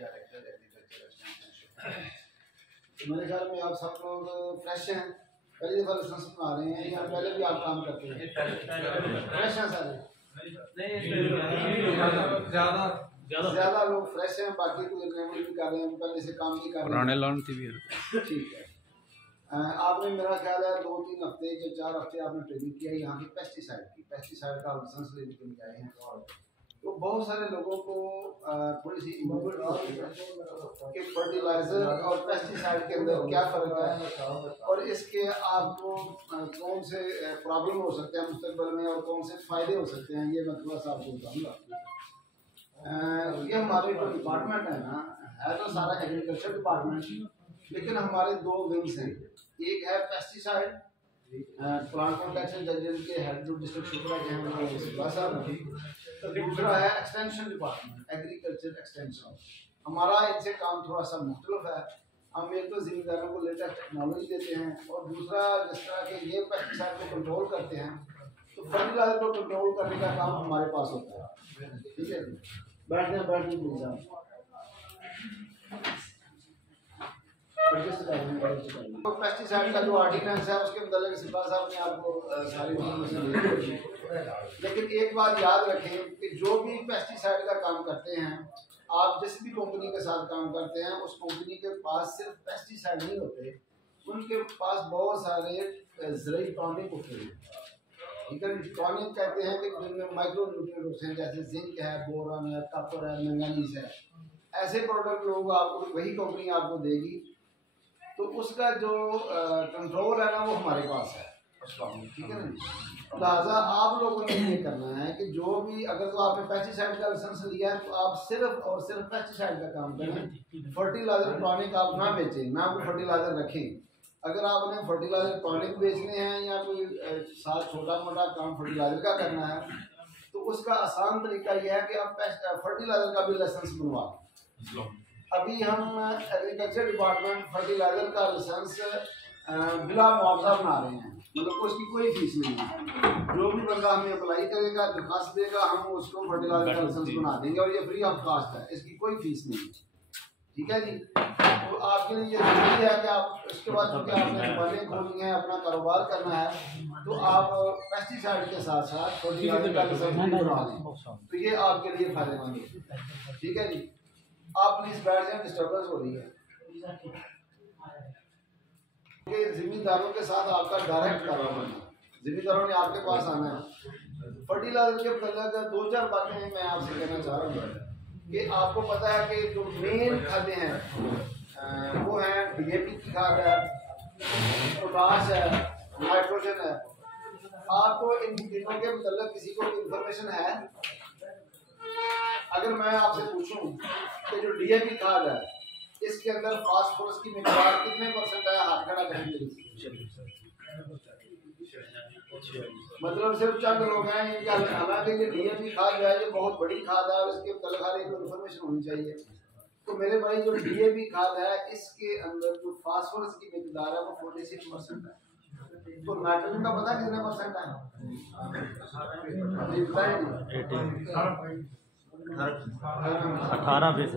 Director agriculture extension. मेरे ख्याल में आप सब लोग फ्रेश हैं, पहली दफ़ा लाइसेंस बना रहे हैं या पहले भी आप काम करते हैं? फ्रेश हैं सारे? ज़्यादा लोग फ्रेश हैं, बाकी कोई रिन्यूअल भी कर रहे हैं, पहले से काम नहीं कर रहे हैं। ठीक है। आपने मेरा ख्याल है 2-3 हफ्ते या 4 हफ्ते आपने ट्रेनिंग किया है यहाँ की पेस्टिसाइड की, पेस्टिसाइड का लाइसेंस लेने के लिए आए हैं। तो बहुत सारे लोगों को थोड़ी सी कि फर्टिलाइजर और पेस्टिसाइड के अंदर क्या फ़र्क है और इसके आपको कौन से प्रॉब्लम हो सकते हैं मुस्तकबिल में और कौन से फ़ायदे हो सकते हैं, ये मैं थोड़ा सा आपको बताऊँगा। ये हमारे जो डिपार्टमेंट है ना, है तो सारा एग्रीकल्चर डिपार्टमेंट, लेकिन हमारे 2 विंग्स हैं। एक है पेस्टिसाइड प्लांट प्रोटेक्शन जिनके हेड जो डिस्ट्रिक्ट सुपरवाइजर हैं तो दूसरा है एक्सटेंशन डिपार्टमेंट, एग्रीकल्चर एक्सटेंशन। हमारा इनसे काम थोड़ा सा मुख्तलिफ है। हम एक तो जिम्मेदारों को लेटेस्ट टेक्नोलॉजी देते हैं और दूसरा जिस तरह के ये पेस्टिसाइड को कंट्रोल करते हैं तो फर्टिलाइजर को कंट्रोल करने का काम हमारे पास होता है। ठीक है, बैठने प्लीज आप। तो पेस्टिसाइड का जो ऑर्डिनेंस है उसके मतलब सिपा साहब ने आपको सारी इन्फॉर्मेशन दी, लेकिन एक बात याद रखें कि जो भी पेस्टिसाइड का काम करते हैं, आप जिस भी कंपनी के साथ काम करते हैं उस कंपनी के पास सिर्फ पेस्टिसाइड नहीं होते, उनके पास बहुत सारे ज़रूरी टॉनिक होते हैं। ठीक है, टॉनिक कहते हैं कि जिनमें माइक्रो न्यूट्रिएंट होते हैं, जैसे जिंक है, बोरॉन है, कॉपर है, मैंगनीज है। ऐसे प्रोडक्ट लोग आपको वही कंपनी आपको देगी, तो उसका जो कंट्रोल है ना वो हमारे पास है। ठीक है ना, लिहाजा आप लोगों ने ये करना है कि जो भी, अगर तो आपने पेस्टिसाइड का लाइसेंस लिया है तो आप सिर्फ और सिर्फ पेस्टिसाइड का काम करें। फर्टिलाइजर टॉनिक आप ना बेचें, ना कोई फर्टिलाइजर रखें। अगर आपने फर्टिलाइजर टॉनिक बेचने हैं या कोई साथ छोटा मोटा काम फर्टिलाइजर का करना है तो उसका आसान तरीका यह है कि आप फर्टिलाइजर का भी लाइसेंस बनवा लें। अभी हम एग्रीकल्चर डिपार्टमेंट फर्टिलाइजर का लाइसेंस बिला मुआवजा बना रहे हैं, मतलब उसकी कोई फीस नहीं है। जो भी बंदा हमें अप्लाई करेगा, दरखास्त देगा, हम उसको फर्टिलाइजर का लाइसेंस बना देंगे और ये फ्री ऑफ कॉस्ट है, इसकी कोई फीस नहीं है। ठीक है जी, तो आपके लिए ये जरूरी है कि आप इसके बाद चूँकि आपने दुकानें खोलनी है, अपना कारोबार करना है, तो आप पेस्टिसाइड के साथ साथ फर्टिलाइजर का लाइसेंस बनवा लें, तो ये आपके लिए फायदेमंद है। ठीक है जी, आप प्लीज बैठ जाए, डिस्टर्बेंस हो रही है। जिम्मेदारों के साथ आपका डायरेक्ट कारोबार है, जिम्मेदारों ने आपके पास आना है। फर्टिलाइजर के मतलब 2-4 बातें मैं आपसे कहना चाह रहा हूँ कि आपको पता है कि जो मेन खाद्य हैं वो हैं DAP की खाद है, पोटाश है, नाइट्रोजन है। आपको इन तीनों के मतलब किसी को इंफॉर्मेशन है? अगर मैं आपसे पूछूं कि जो DAP खाद है इसके अंदर फास्फोरस की मिकदार कितने % है, हाथ खड़ा करेंगे? मतलब सिर्फ चंद लोग हैं। हालांकि ये DAP खाद है ये बहुत बड़ी खाद है और इसके मतलब हर एक इंफॉर्मेशन होनी चाहिए। तो मेरे भाई जो DAP खाद है इसके अंदर जो फास्फोरस की मिकदार है वो 46% है। तो नाइट्रोजन का पता कितने % है? 18%।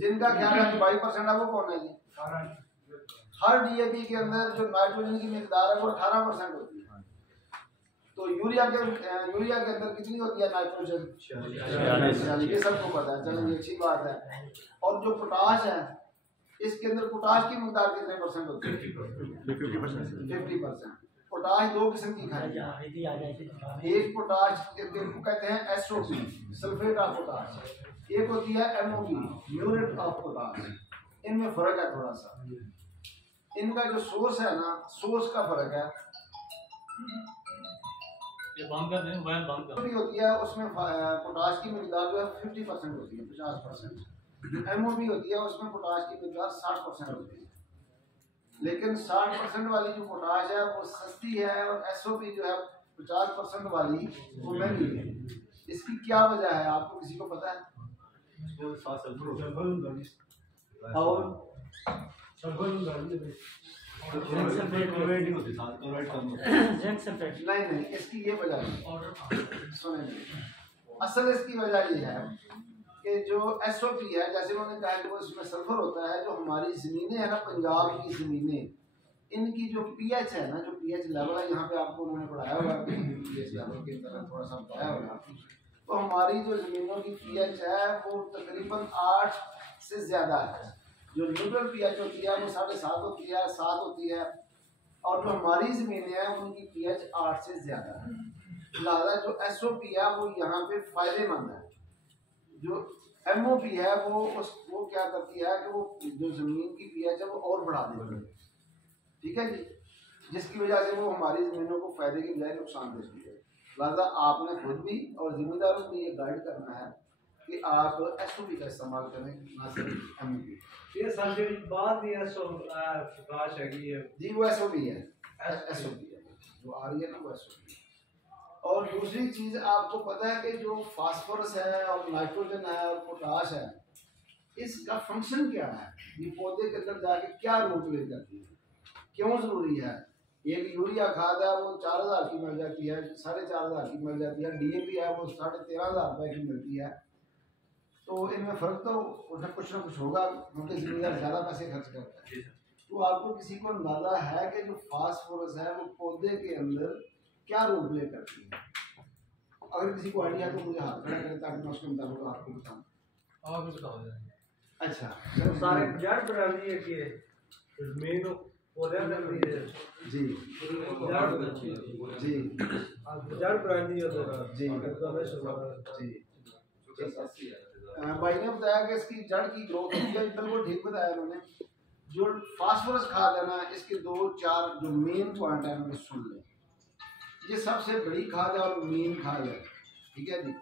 जिनका ख्याल है 22% है वो कौन है जी? हर DAP के अंदर जो नाइट्रोजन की मिकदार है वो 18% होती है। तो यूरिया के अंदर कितनी होती है नाइट्रोजन? 46। ये सबको पता है, चलिए अच्छी बात है। और जो पोटाश है इसके अंदर पोटाश की मिकदार कितने % होती है? 50%। पोटाश 2 किस्म की खाई है, एक पोटाश कहते हैं SOP सल्फेट ऑफ पोटाश, एक होती है MOP म्यूरेट ऑफ पोटाश। इनमें फर्क है थोड़ा सा, इनका जो सोर्स है ना, सोर्स का फर्क है। ये बंद कर दें, भी होती है उसमें पोटाश की मिकदार जो है 50% होती है, 50%। MOP होती है उसमें पोटाश की मिकदार 60% होती है। लेकिन 60% वाली जो पोटाश है वो सस्ती है और SOP जो है 50% वाली वो महंगी है। इसकी क्या वजह है, आपको किसी को पता है? नहीं, इसकी ये वजह नहीं, सुने, असल इसकी वजह ये है कि जो SOP है, जैसे उन्होंने कहा कि वो इसमें सल्फर होता है, जो हमारी ज़मीनें हैं ना, पंजाब की ज़मीनें, इनकी जो pH है ना, जो pH लेवल है, यहाँ पे आपको उन्होंने पढ़ाया हुआ है pH लेवल के तरह थोड़ा सा बताया हुआ है। तो हमारी जो ज़मीनों की pH है वो तकरीबन 8 से ज़्यादा है। जो न्यूट्रल pH होती है वो 7.5 होती है, 7 होती है, और जो हमारी ज़मीनें हैं उनकी pH 8 से ज़्यादा है। लिहाजा जो SOP है वो यहाँ पे फ़ायदेमंद है। जो MOP है वो क्या करती है कि वो जो ज़मीन की pH है वो और बढ़ा देती है, ठीक है जी, जिसकी वजह से वो हमारी ज़मीनों को फ़ायदे के बजाय नुकसान देती है। लिहाजा आपने खुद भी और ज़िम्मेदारों को ये गाइड करना है कि आप SOP का इस्तेमाल करें, ना सिर्फ MOP। ये सारी बात ही प्रकाश है कि जी वो SOP है, SOP है जो आ रही है ना, वो SOP है। और दूसरी चीज़ आपको पता है कि जो फास्फोरस है और नाइट्रोजन है और पोटाश है, इसका फंक्शन क्या है, ये पौधे के अंदर जाके क्या रोल प्ले करती है, क्यों ज़रूरी है। एक यूरिया खाद है वो 4000 की मिल जाती है, 4500 की मिल जाती है, DAP है वो 13,500 रुपये की मिलती है। तो इनमें फ़र्क तो उसमें कुछ ना कुछ होगा, क्योंकि ज़मींदार ज़्यादा पैसे खर्च करता है। तो आपको किसी को अंदाज़ा है कि जो फास्फोरस है वो पौधे के अंदर क्या रोल प्ले करती है? अगर किसी को आइडिया तो मुझे हाथ खड़ा करें ताकि मैं उसके मुताबिक आपको बताऊँ। आप बताओ। अच्छा, तो सारे जड़ बनानी है कि मेन पौधे बनानी है जी जी जड़ बनानी है जी जी भाई ने बताया कि इसकी जड़ की ग्रोथ होती है, बिल्कुल ठीक बताया उन्होंने। जो फास्फोरस खाद है ना, इसके 2-4 जो मेन पॉइंट है उन्हें सुन लें। ये सबसे बड़ी खाद है और मेन खाद है, ठीक है जी,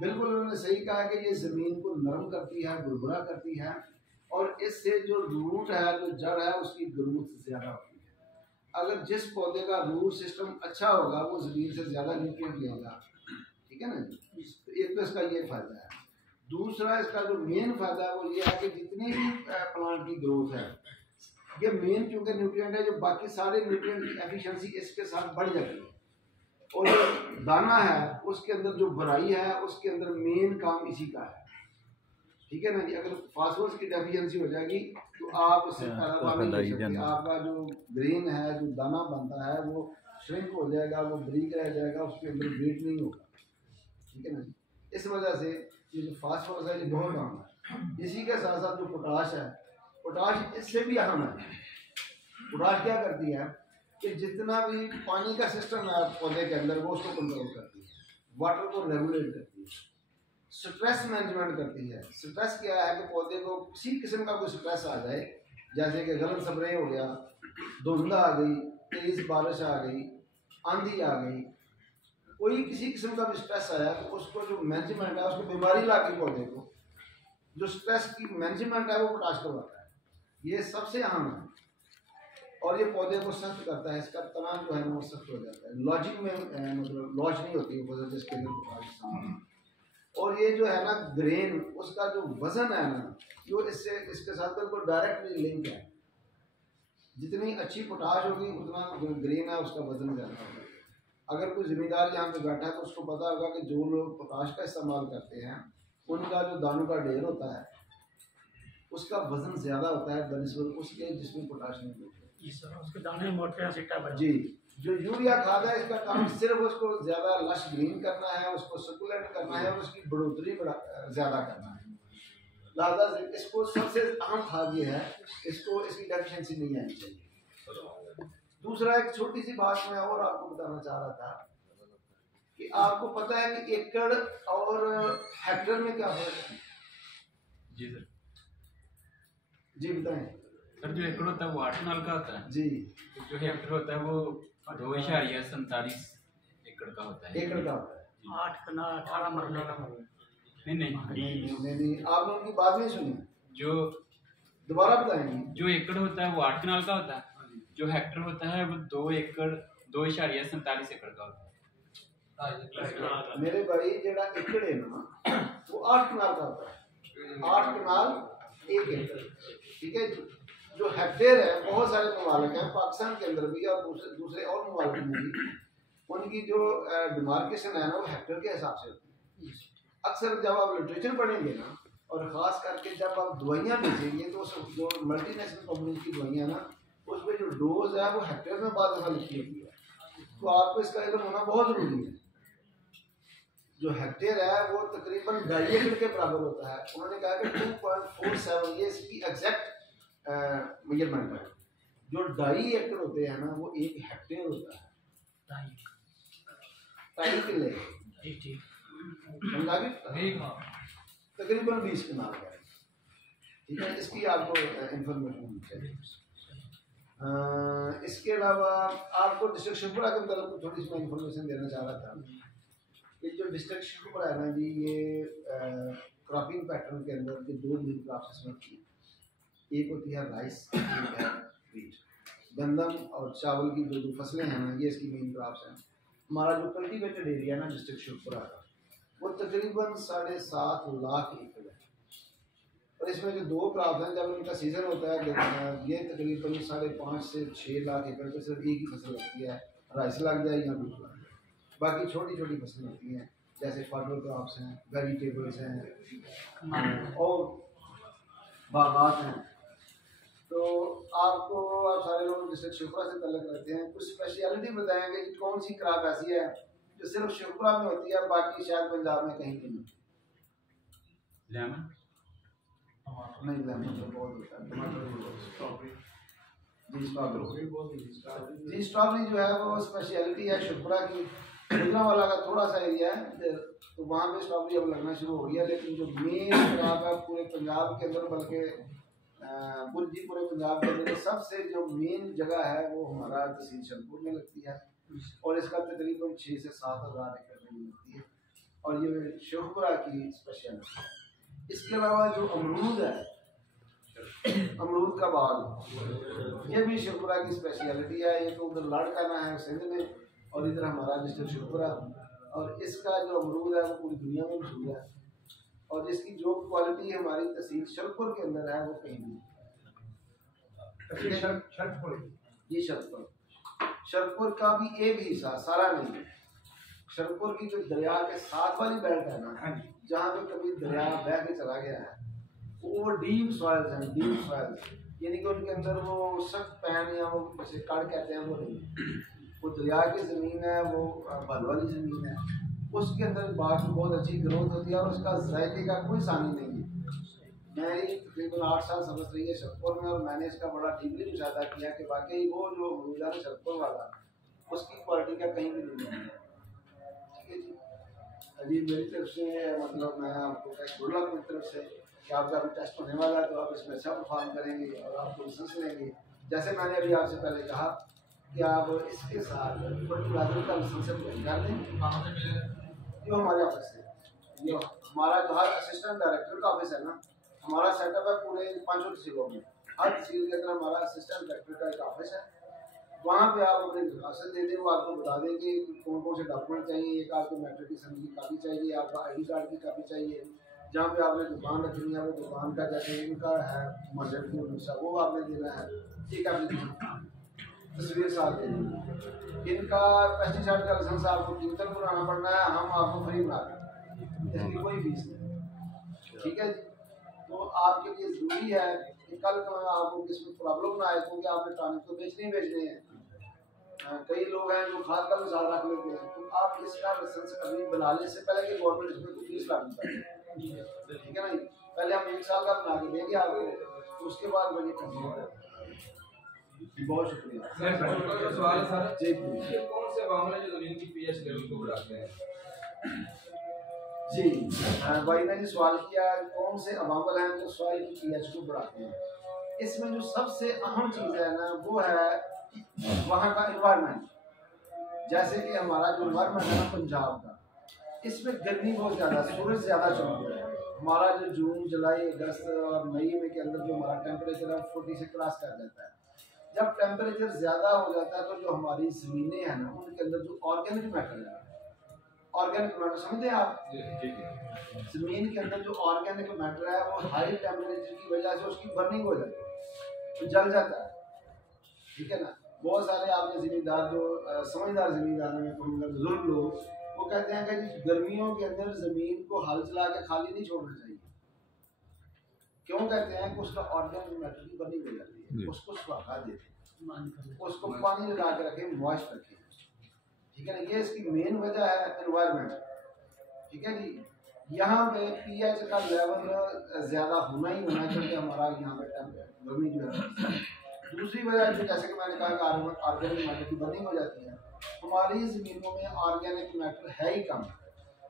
बिल्कुल उन्होंने सही कहा कि ये ज़मीन को नरम करती है, बुरबुरा करती है, और इससे जो रूट है, जो जड़ है, उसकी ग्रोथ ज़्यादा होती है। अगर जिस पौधे का रूट सिस्टम अच्छा होगा वो ज़मीन से ज़्यादा न्यूट्रिएंट लेगा, ठीक है ना जी। तो एक तो इसका ये फ़ायदा है। दूसरा इसका जो मेन फ़ायदा है वो ये है कि जितनी भी प्लांट की ग्रोथ है, ये मेन क्योंकि न्यूट्रिएंट है, जो बाकी सारे न्यूट्रिएंट की एफिशिएंसी इसके साथ बढ़ जाती है। और जो दाना है उसके अंदर जो भराई है, उसके अंदर मेन काम इसी का है, ठीक है ना जी। अगर फास्फोरस की डेफिशिएंसी हो जाएगी तो आप उससे पैदावार नहीं ले सकते, आपका जो ग्रेन है, जो दाना बनता है, वो श्रिंक हो जाएगा, वो ब्रीक रह जाएगा, उसके अंदर वेट नहीं होगा, ठीक है ना जी। इस वजह से ये जो फास्फोरस है ये बहुत अहम है। इसी के साथ साथ जो पोटाश है, पोटाश इससे भी अहम है। पोटाश क्या करती है कि जितना भी पानी का सिस्टम है पौधे के अंदर वो उसको कंट्रोल करती है, वाटर को रेगुलेट करती है, स्ट्रेस मैनेजमेंट करती है। स्ट्रेस क्या है कि पौधे को किसी किस्म का कोई स्ट्रेस आ जाए, जैसे कि गलत स्प्रे हो गया, धुंध आ गई, तेज़ बारिश आ गई, आंधी आ गई, कोई किसी किस्म का भी स्ट्रेस आया तो उसको जो मैनेजमेंट है, उसको बीमारी ला के पौधे को जो स्ट्रेस की मैनेजमेंट है वो पोटाश करवाता है। ये सबसे अहम है और ये पौधे को सख्त करता है, इसका तना जो है वो सख्त हो जाता है, लॉजिंग में मतलब लॉज नहीं होती है पौधे जिसके अंदर पोटाश। और ये जो है ना ग्रेन, उसका जो वजन है ना, वो इसके साथ बिल्कुल डायरेक्टली लिंक है। जितनी अच्छी पोटाश होगी उतना जो ग्रेन है उसका वजन ज़्यादा होगा। अगर कोई ज़िम्मेदार यहाँ पे बैठा है तो उसको पता होगा कि जो लोग पोटाश का इस्तेमाल करते हैं उनका जो दानों का ढेर होता है उसका वजन ज़्यादा होता है बनिस्बत उसके जिसमें पोटाश नहीं होती, उसके दाने मोटे जी। जो यूरिया खाद है इसका काम सिर्फ उसको ज़्यादा लश ग्रीन करना है, उसको सर्कुलेट करना है और उसकी बढ़ोतरी ज़्यादा करना है। लिहाजा इसको सबसे अहम खाद ये है, इसको इसकी डेफिशिएंसी नहीं आनी चाहिए। दूसरा एक छोटी सी बात मैं और आपको बताना चाह रहा था कि आपको पता है कि एकड़ और हेक्टर में क्या फर्क है? जी सर। जी बताएं सर। जो एकड़ होता है वो 8 कनाल का होता है जी, जो हेक्टर होता है वो 2.47 एकड़ का होता है। एकड़ का होता है 8 कनाल 18 मरले का। नहीं नहीं नहीं आपने उनकी बात नहीं सुनी, जो दोबारा बताएंगे। जो एकड़ होता है वो 8 कनाल का होता है, जो हेक्टर होता है वो 2.47 एकड़ का होता है। मेरे भाई जेड़ा एकड़ है ना वो 8 कनाल का होता है, 8 कनाल 1 एकड़, ठीक है जी। जो हेक्टेयर है बहुत सारे ममालिक हैं पाकिस्तान के अंदर भी और दूसरे और ममालिक में भी, उनकी जो डिमार्केशन है ना वो हेक्टेयर के हिसाब से होती है। अक्सर जब आप लिटरेचर पढ़ेंगे ना, और ख़ास करके जब आप दवाइयाँ बेचेंगे तो जो मल्टीनेशनल कंपनी की दवाइयाँ ना, उसमें जो डोज है वो हेक्टेयर में बाद दफ़ा लिखी होती है। तो आपको इसका इल्म होना बहुत ज़रूरी है। जो हेक्टेयर है वो तकरीबन 2.5 एकड़ के बराबर होता है। उन्होंने कहा कि 2.47 ये इसकी एग्जैक्ट मेजरमेंट है। जो 2.5 एकड़ होते हैं ना वो 1 हेक्टेयर होता है। 2.5 किले तकरीबन 20 कनाल का है। ठीक है, इसकी आपको इंफॉर्मेशन होनी चाहिए। इसके अलावा आपको डिस्ट्रिक्ट शिवपुरा के मतलब थोड़ी सी मैं इंफॉर्मेशन देना चाह रहा था। ये जो डिस्ट्रिक्ट शिवपुरा है ना जी, ये क्रॉपिंग पैटर्न के अंदर जो 2 मेन क्रॉप्स इसमें होती है। एक होती है राइस, एक है व्हीट। गंदम और चावल की जो फसलें हैं ना, ये इसकी मेन क्रॉप्स हैं। हमारा जो कल्टीवेटेड एरिया है ना डिस्ट्रिक्ट शिवपुरा का, वो तकरीबन 7.5 लाख एकड़ है। और इसमें जो 2 क्रॉप हैं, जब उनका सीज़न होता है ये तकरीबन 5.5 से 6 लाख एकड़ पर सिर्फ एक ही फसल लगती है। राइस लग जाए या दूध लग जाए, बाकी छोटी छोटी फसलें होती हैं जैसे फॉडर क्रॉप्स हैं, वेजिटेबल्स हैं और बागात हैं। तो आपको आप सारे लोग डिस्ट्रिक्ट शिवपुरा से तल्लुक़ रखते हैं, कुछ स्पेशलिटी बताएंगे कि कौन सी क्रॉप ऐसी है जो सिर्फ शिवपुरा में होती है, बाकी शायद पंजाब में कहीं नहीं होती। लेमन नहीं, लेमन तो बहुत होता है। टमाटर, स्ट्रॉबेरी जी, स्ट्रॉबेरी जो है वो स्पेशलिटी है शिवपुरा की। गुजरांवाला का थोड़ा सा एरिया है तो वहाँ पे स्ट्रॉबेरी अब लगना शुरू हो गया, लेकिन जो मेन क्रॉप है पूरे पंजाब के अंदर, बल्कि पूरे पंजाब के अंदर सबसे जो मेन जगह है वो हमारा तहसील शलपुर में लगती है और इसका तकरीबन 6 से 7 हज़ार एकड़ में लगती है और ये शिवपुरा की स्पेशलिटी है। इसके अलावा जो अमरूद है, अमरूद का बाग, ये भी शिवपुरा की स्पेशलिटी है। ये तो उधर लाड़काना है सिंध में और इधर हमारा डिस्ट्रिक्ट शिवपुरा, और इसका जो अमरूद है वो पूरी दुनिया में मशहूर है और इसकी जो क्वालिटी हमारी तहसील शलपुर के अंदर है वो कहीं नहीं। ये शलपुर का भी एक हिस्सा, सारा नहीं। शलपुर की जो दरिया के साथ वाली बेल्ट है ना, जहाँ पे कभी दरिया बह के चला गया है, वो डीप सॉइल्स हैं, डीप सॉइल्स, यानी कि उनके अंदर वो सख्त पैन या वो जैसे कड़ कहते हैं वो नहीं। वो दरिया की ज़मीन है, वो बल वाली ज़मीन है, उसके अंदर बाग की बहुत अच्छी ग्रोथ होती है और उसका जायके का कोई सानी नहीं है। मेरी तकरीबन 8 साल समझ रही है शलपुर में और मैंने इसका बड़ा डीपली मुशाहिदा किया कि वाकई वो जो अमरूद है शलपुर वाला, उसकी क्वालिटी का कहीं भी नहीं है। ठीक है जी, अभी मेरी तरफ से मतलब मैं आपको टेस्ट बोला अपनी तरफ से कि आपका अभी टेस्ट होने वाला है तो आप इसमें अच्छा परफॉर्म करेंगे और आपको लाइसेंस लेंगे। जैसे मैंने अभी आपसे पहले कहा कि आप इसके साथ फर्टिलाइजर का लाइसेंस कर लें, जो हमारे ऑफिस है, ये हमारा जो हर असिस्टेंट डायरेक्टर का ऑफिस है ना, हमारा सेटअप है पूरे 5 तहसीलों में। हर तहसील के अंदर हमारा असिस्टेंट डायरेक्टर का एक ऑफिस है। वहाँ पे आप अपनी दरखास्त दे दें, वो आपको बता देंगे कि कौन कौन से डॉक्यूमेंट चाहिए। एक आपको मैट्रिक की की कापी चाहिए, आपका ID कार्ड की कापी चाहिए, जहाँ पे आपने दुकान रखनी है वो दुकान का जैसे इनका है मस्जिद की अनुसार वो आपने देना है। एक आपकी तस्वीर साथ देनी। इनका पेस्टिसाइड का लाइसेंस आपको कीमतन बनाना पड़ना है, हम आपको फ्री बना दें, इसकी कोई फीस नहीं। ठीक है जी, तो आपके लिए ज़रूरी है कि कल को आपको किसी प्रॉब्लम ना आए, क्योंकि आपने टॉनिक तो बेचने ही बेचने हैं। कई लोग हैं जो खाद का मिसाल रख लेते हैं, तो आप इसका लाइसेंस अभी बनाने से पहले कि गवर्नमेंट इसमें कोई फीस लागू करे। ठीक है ना, पहले हम 1 साल का बना के देंगे आपको, तो उसके बाद वही कंटिन्यू करें। बहुत शुक्रिया सवाल सर जी। कौन से मामले जो जमीन की pH लेवल को बढ़ाते हैं? जी, भाई ने जो सवाल किया कौन से अवामल हैं जो सॉइल की pH को बढ़ाते हैं। इसमें जो सबसे अहम चीज़ है ना वो है वहाँ का इन्वायरमेंट। जैसे कि हमारा जो इन्वायरमेंट है ना पंजाब का, इसमें गर्मी बहुत ज़्यादा, सूरज ज़्यादा चमकता है। हमारा जो जून जुलाई अगस्त और मई में के अंदर जो हमारा टेम्परेचर है 40 से क्रॉस कर जाता है। जब टेम्परेचर ज़्यादा हो जाता है तो जो हमारी ज़मीनें हैं ना उनके अंदर जो ऑर्गेनिक मैटर है, ऑर्गेनिक मैटर समझते हैं आप, ज़मीन के अंदर जो ऑर्गेनिक मैटर है वो हाई टेम्परेचर की वजह से उसकी बर्निंग हो जाती है, तो जल जाता है। ठीक है ना, बहुत सारे आपने ज़मींदार जो समझदार ज़मींदार हैं, बुजुर्ग लोग, वो कहते हैं कि गर्मियों के अंदर जमीन को हल चला के खाली नहीं छोड़ना चाहिए। क्यों कहते हैं कि उसका ऑर्गेनिक मैटर की बनी हो जाती है, उसको सुखा देते हैं, उसको पानी लगा के रखें, मॉइस्ट रखें, ठीक है ना। ये इसकी मेन वजह है एनवायरनमेंट, ठीक है जी। यहाँ पे पीएच का लेवल ज़्यादा होना ही होना चाहिए हमारा यहाँ पे गर्मी जो है। दूसरी वजह जो जैसे कि मैंने कहा कि ऑर्गेनिक मैटर की बर्निंग हो जाती है, हमारी ज़मीनों में ऑर्गेनिक मैटर है ही कम,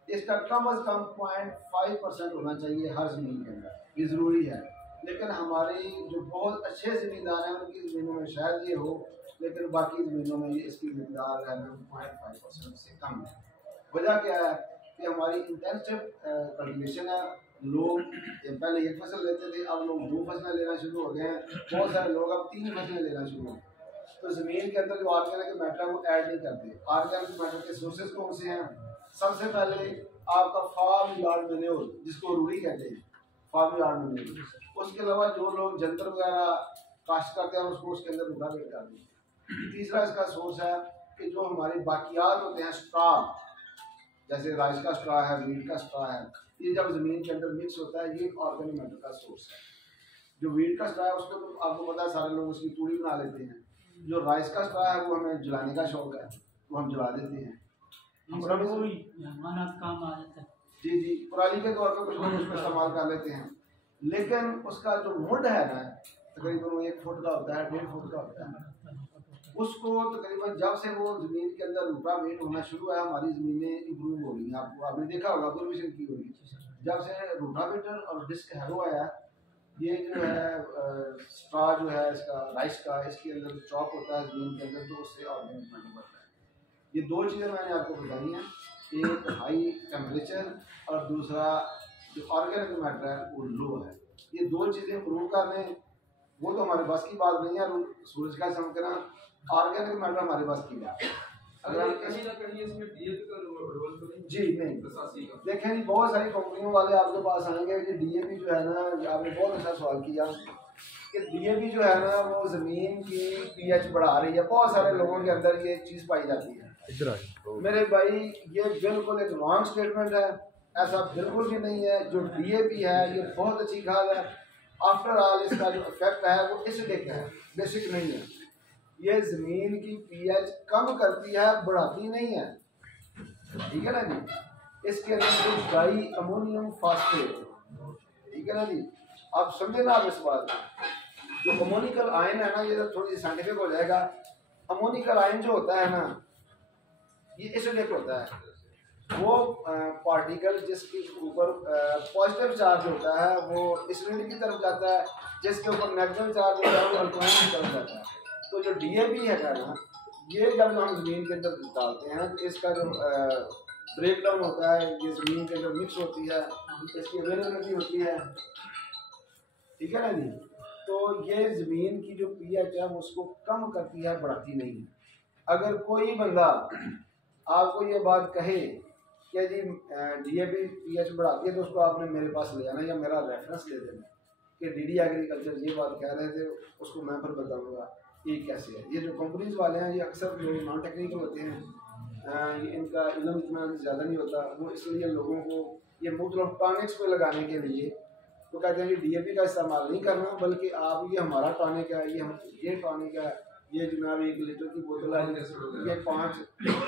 इसका कम अज़ कम 0.5% होना चाहिए हर ज़मीन के अंदर, ये ज़रूरी है। लेकिन हमारी जो बहुत अच्छे ज़मींदार हैं उनकी ज़मीनों में शायद ये हो, लेकिन बाकी ज़मीनों में ये इसकी मकदार है 0.5% से कम है। वजह क्या है कि हमारी इंटेंसिव कल्टीवेशन है। लोग पहले एक फसल लेते थे, अब लोग 2 फसलें लेना शुरू हो गए हैं, बहुत सारे लोग अब 3 फसलें लेना शुरू हो गए। तो ज़मीन के अंदर जो ऑर्गेनिक मैटर है वो ऐड नहीं करते। ऑर्गेनिक मैटर के सोर्सेज कौन से हैं? सबसे पहले आपका फार्म यार्ड मैन्योर, जिसको रूढ़ी कहते हैं, फार्म यार्ड मैन्योर। उसके अलावा जो लोग जंतर वगैरह काश्त करते हैं उसको उसके अंदर उठा बेच डालते हैं। तीसरा इसका सोर्स है कि जो हमारे बाकियात होते हैं, स्ट्रा, जैसे राइस का स्ट्रा है, वीट का स्ट्रा है, ये जब ज़मीन के अंदर मिक्स होता है, ये ऑर्गेनिक मैटर का सोर्स है। जो वीट का स्ट्रा है उसको तो आपको पता है सारे लोग उसकी तूड़ी बना लेते हैं। जो राइस का स्ट्रा है वो हमें जलाने का शौक है, वो हम जला देते हैं। काम आ जाता है। जी, पराली के तौर पर कुछ लोग उसको इस्तेमाल कर लेते हैं, लेकिन उसका जो मुड है ना, तकरीबन 1 फुट का होता है, 1.5 फुट का होता है। उसको तकरीबन जब से वो ज़मीन के अंदर रूटावेट होना शुरू है, हमारी ज़मीनें इम्प्रूव हो रही हैं। आपने देखा होगा, ऑब्जर्वेशन की होगी, जब से रूटावेटर और डिस्क हैरो आया, ये जो है स्ट्रा जो है इसका राइस का, इसके अंदर जो चॉप होता है ज़मीन के अंदर, तो उससे ऑर्गेनिक मैटर बढ़ता है। ये 2 चीज़ें मैंने आपको बताई हैं, एक हाई टेम्परेचर और दूसरा जो ऑर्गेनिक मैटर है वो लो है। ये 2 चीज़ें इम्प्रूव कर लें, वो तो हमारे बस की बात नहीं है। सूरज का चमकना, ऑर्गेनिक मैटर हमारे पास की बात है। अगर हम कहीं ना कहीं इसमें डीएपी का रोल तो नहीं? जी नहीं, देखें जी, बहुत सारी कंपनियों वाले आपके पास आएंगे कि डीएपी जो है ना, आपने बहुत अच्छा सवाल किया कि डीएपी जो है ना वो ज़मीन की पीएच बढ़ा रही है। बहुत सारे लोगों के अंदर ये चीज़ पाई जाती है। मेरे भाई, ये बिल्कुल एक रॉन्ग स्टेटमेंट है, ऐसा बिल्कुल भी नहीं है। जो डीएपी है ये बहुत अच्छी खाद है। आफ्टर ऑल इसका जो इफेक्ट है वो एसिडिक है, बेसिक नहीं है। ये ज़मीन की पीएच कम करती है, बढ़ाती नहीं है, ठीक है ना जी। इसके अंदर कुछ डाई अमोनियम फास्फेट, ठीक है ना जी। आप समझे ना आप इस बात को। जो अमोनिकल आयन है ना, ये तो थोड़ी साइंटिफिक हो जाएगा। अमोनिकल आयन जो होता है ना, ये एसिडिक होता है। वो पार्टिकल जिसके ऊपर पॉजिटिव चार्ज होता है वो एसिडिक की तरफ जाता है, जिसके ऊपर नेगेटिव चार्ज होता है वो अल्कोहल की तरफ जाता है। तो जो डीएपी है ना, ये जब हम ज़मीन के अंदर डालते हैं तो इसका जो ब्रेक डाउन होता है, ये ज़मीन के अंदर मिक्स होती है, इसकी अवेलेबिलिटी होती है, ठीक है ना जी। तो ये ज़मीन की जो पीएच है उसको कम करती है, बढ़ाती नहीं है। अगर कोई बंदा आपको ये बात कहे कि जी डीएपी पीएच बढ़ाती है, तो उसको आपने मेरे पास ले आना या मेरा रेफरेंस ले देना कि डीडी एग्रीकल्चर ये बात कह रहे थे, उसको मैं फिर बताऊँगा ये कैसे है। ये जो कंपनीज वाले हैं ये अक्सर जो नॉन टेक्निकल होते हैं, ये इनका इल्म इतना ज़्यादा नहीं होता, वो इसलिए लोगों को ये मुख्तलिफ टॉनिक्स पे लगाने के लिए तो कहते हैं कि डीएपी का इस्तेमाल नहीं करना, बल्कि आप ये हमारा टॉनिक है, ये टॉनिक है, ये जनाब 1 लीटर की बोतल है, ये 5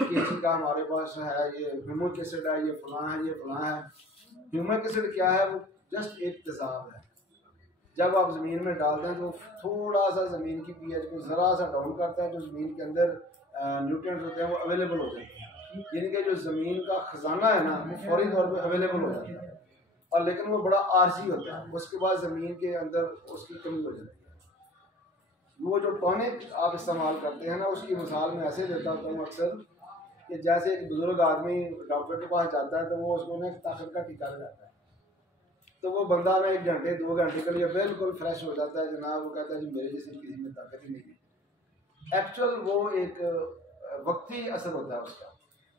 kg का हमारे पास है, ये ह्यूमिक एसिड है, ये फलां है, ये फलां है। ह्यूमिक एसिड क्या है? वो जस्ट एक तेज़ाब है। जब आप ज़मीन में डालते हैं तो थोड़ा सा ज़मीन की पीएच को ज़रा सा डाउन करता है, जो ज़मीन के अंदर न्यूट्रिएंट्स होते हैं वो अवेलेबल हो जाते हैं। यानी कि जो ज़मीन का ख़जाना है ना वो फौरी तौर पे अवेलेबल हो जाता है, और लेकिन वो बड़ा आर्जी होता है, उसके बाद ज़मीन के अंदर उसकी कमी हो जाती है। वो जो टॉनिक आप इस्तेमाल करते हैं ना, उसकी मिसाल में ऐसे देता हूँ अक्सर कि जैसे एक बुज़ुर्ग आदमी डॉक्टर के पास जाता है तो वो उसको ना ताकत का टीका लगाता है, तो वो बंदा ना 1 घंटे 2 घंटे के लिए बिल्कुल फ्रेश हो जाता है जनाब। वो कहता है जी मेरे जैसी किसी में ताकत ही नहीं है। एक्चुअल वो एक वक्ती असर होता है उसका।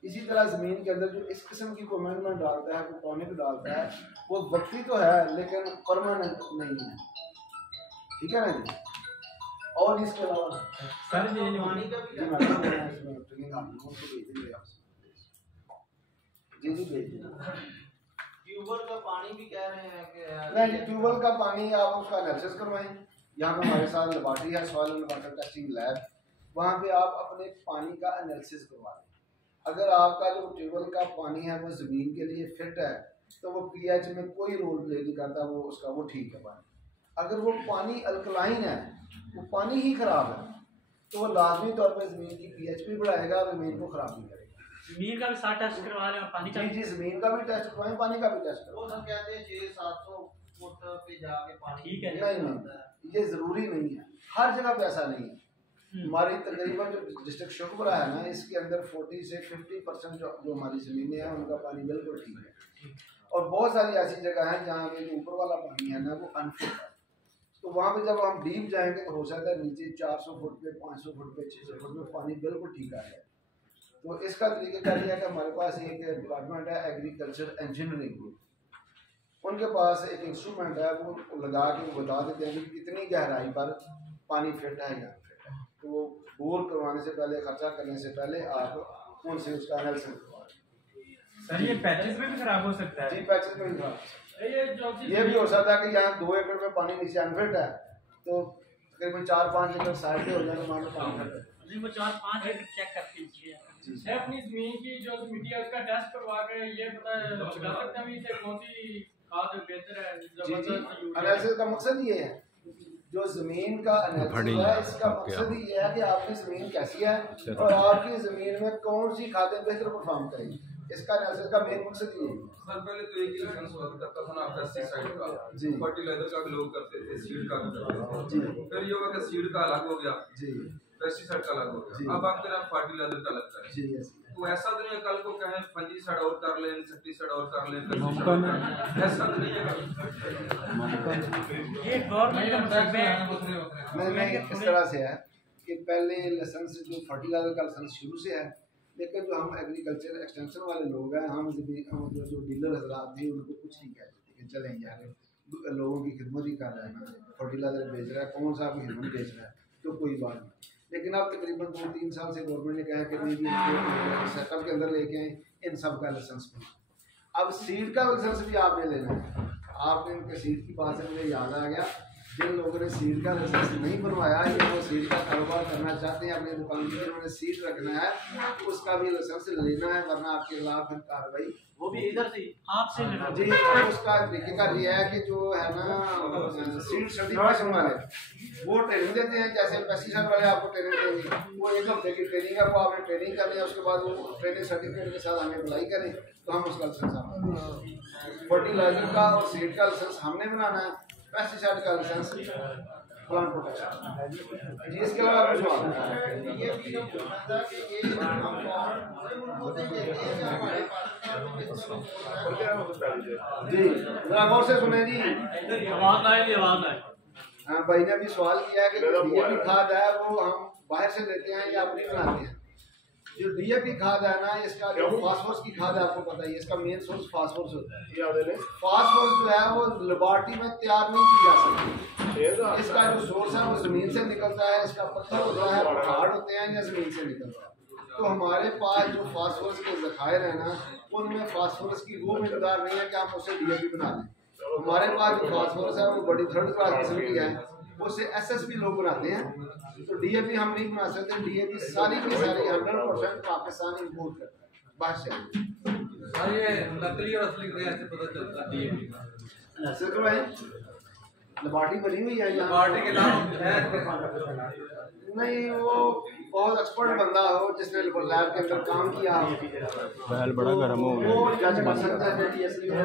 इसी तरह ज़मीन के अंदर जो इस किस्म की अमेंडमेंट डालता है, वो टॉनिक डालता है, वो वक्ती तो है लेकिन परमानेंट नहीं है, ठीक है ना जी। और इसके अलावा सर ये जी मैडम इसमें ट्रेनिंग आप लोगों को भेज देंगे आपसे। जी जी भेज देंगे। ट्यूबवेल का पानी भी कह रहे हैं कि नहीं, ट्यूबवेल का पानी आप उसका एनालिसिस करवाएं। यहाँ पे हमारे साथ लेबॉर्ट्री है, soil and water testing lab, वहाँ पे आप अपने पानी का एनालिसिस करवा लें। अगर आपका जो ट्यूबवेल का पानी है वो ज़मीन के लिए फिट है तो वो पीएच में कोई रोल प्ले नहीं करता, वो उसका वो ठीक है पानी। अगर वो पानी अल्कलाइन है, वो पानी ही ख़राब है, तो वो लाजमी तौर पर ज़मीन की पीएच भी बढ़ाएगा और ज़मीन को ख़राब नहीं करेगा। ज़मीन का भी सारा टेस्ट करवा लें, पानी का जी, ज़मीन का भी टेस्ट करवाएं, पानी का भी टेस्ट वो करवाएं। सब कहते हैं 600-700 फुट पे जाके पानी ठीक है। नहीं, ये ज़रूरी नहीं है, हर जगह पे ऐसा नहीं है। हमारी तकरीबन जो डिस्ट्रिक्ट शुक्रा है ना, इसके अंदर 40 से 50% जो हमारी ज़मीनें हैं उनका पानी बिल्कुल ठीक है। और बहुत सारी ऐसी जगह हैं जहाँ पे जो ऊपर वाला पानी है ना वो अनफिट है, तो वहाँ पे जब हम डीप जाएंगे तो हो सकता है नीचे 400 फुट पे, 500 फुट पे, 600 फुट में पानी बिल्कुल ठीक आ जाए। तो इसका तरीका क्या है कि हमारे पास एक डिपार्टमेंट है एग्रीकल्चर इंजीनियरिंग, उनके पास एक इंस्ट्रूमेंट है, वो लगा के वो बता देते हैं कि कितनी गहराई पर पानी फिट है या अनफिट है। तो वो बोर करवाने से पहले, खर्चा करने से पहले आप उनसे उसका एनालिसिस करवा लें। सर ये पैचेस में भी खराब हो सकता है? जी, पैचेस में भी खराब। ये भी हो सकता है कि यहाँ 2 एकड़ में पानी नीचे अनफिट है तो तकरीबन 4-5 एकड़ साइड पे हो जाए तो मान लो पानी फिट है। वो 4-5 एकड़ चेक करके है अपनी जमीन की जो मिट्टी है उसका टेस्ट करवा के ये पता लगा सकते हैं इसे कौन सी खाद बेहतर है। जी जी, एनालिसिस का मकसद ये है, जो जमीन का एनालिसिस है इसका मकसद ये है कि आपकी जमीन कैसी है और आपकी जमीन में कौन सी खादें बेहतर परफॉर्म करेंगी। इसका एनालिसिस का मेन मकसद ये है। सर पहले तो एक ही लाइसेंस हुआ करता था ना पेस्टिसाइड का, जी, फर्टिलाइजर का भी लोग करते थे, सीड का भी करते थे। जी, फिर ये हुआ कि सीड का अलग हो गया, जी, पेस्टिसाइड का अलग हो जी। गया, अब आप तेरा फर्टिलाइजर का लगता है। जी, yes, तो ऐसा तो नहीं है कल को कहें फंजीसाइड और कर लें, इंसेक्टिसाइड और कर लें, ऐसा तो नहीं है। ये गवर्नमेंट का मतलब है। नहीं, इस तरह से है कि पहले लाइसेंस जो फर्टिलाइजर का लाइसेंस शुरू से है, लेकिन जो हम एग्रीकल्चर एक्सटेंशन वाले लोग हैं, हम जो डीलर हजरात थे उनको कुछ नहीं कहते कि चलें यार लोगों की खिदमत ही कर रहे हैं ना, फर्टिलाइजर बेच रहा है, कौन सा आपकी खिदमत बेच रहा है, तो कोई बात नहीं। लेकिन अब तकरीबन 2-3 साल से गवर्नमेंट ने कहा कि नहीं जी सेटअप के अंदर लेके आए इन सब का लाइसेंस बना। अब सीड का लाइसेंस भी आपने लेना है। आपने इनके सीड की बात से मुझे याद आ गया, जिन लोगों ने सीड का लाइसेंस नहीं बनवाया या वो सीड का कारोबार करना चाहते हैं अपनी दुकान में, उन्होंने सीड रखना है उसका भी लाइसेंस लेना है, वरना आपके खिलाफ कार्रवाई वो भी इधर से आपसे लेना जी। उसका तरीका ये है कि जो है ना सीड सर्टिफिकेशन वाले वो ट्रेनिंग देते हैं, जैसे पेस्टिसाइड वाले आपको ट्रेनिंग देंगे, वो 1 हफ्ते की ट्रेनिंग है, वो आपने ट्रेनिंग करनी है, उसके बाद वो ट्रेनिंग सर्टिफिकेट के साथ हमें अप्लाई करें तो हम उसका लाइसेंस आपको फर्टिलाइजर का और सीड का लाइसेंस हमने बनाना है, पेस्टिसाइड का लाइसेंस प्लांट प्रोटेक्शन जी। इसके अलावा कुछ सवाल? ये भी हम पूछना था कि ये हम उनको दे देते हैं कि हमारे जी, जरा गौर से सुने जी। आवाज आए। हाँ, भाई ने भी सवाल किया कि जो डीएपी खाद है वो हम बाहर से लेते हैं या अपनी बनाते हैं। जो डीएपी खाद है ना, इसका जो फास्फोरस की खाद है आपको पता है, इसका मेन सोर्स फास्फोरस होता है। फास्फोरस जो है वो लेबोरेटरी में तैयार नहीं की जा सकती। इसका जो सोर्स है वो जमीन से निकलता है, इसका पत्थर होता है, पहाड़ होते हैं या जमीन से निकलता है। तो हमारे पास जो फास्फोरस के ज़खायर है ना, उनमें फास्फोरस की वो मिकदार नहीं है कि हम उससे डीएपी बना दें। हमारे पास जो फास्फोरस है वो बड़ी 3rd क्लास किस्म की है, उससे एसएसपी लोग बनाते हैं, तो डीएपी हम नहीं बना सकते। डीएपी सारी की सारी 100% पाकिस्तान इंपोर्ट करता है बाहर से। सर ये नकली और असली कैसे पता चलता है डीएपी का? ऐसे तो है, लेबोरेटरी बनी हुई है यहाँ। पार्टी के नाम है नहीं, वो बहुत एक्सपर्ट बंदा हो जिसने लैब के अंदर काम किया हो, बैल बड़ा गर्म हो गया। वो जज कर सकता है कि असली है।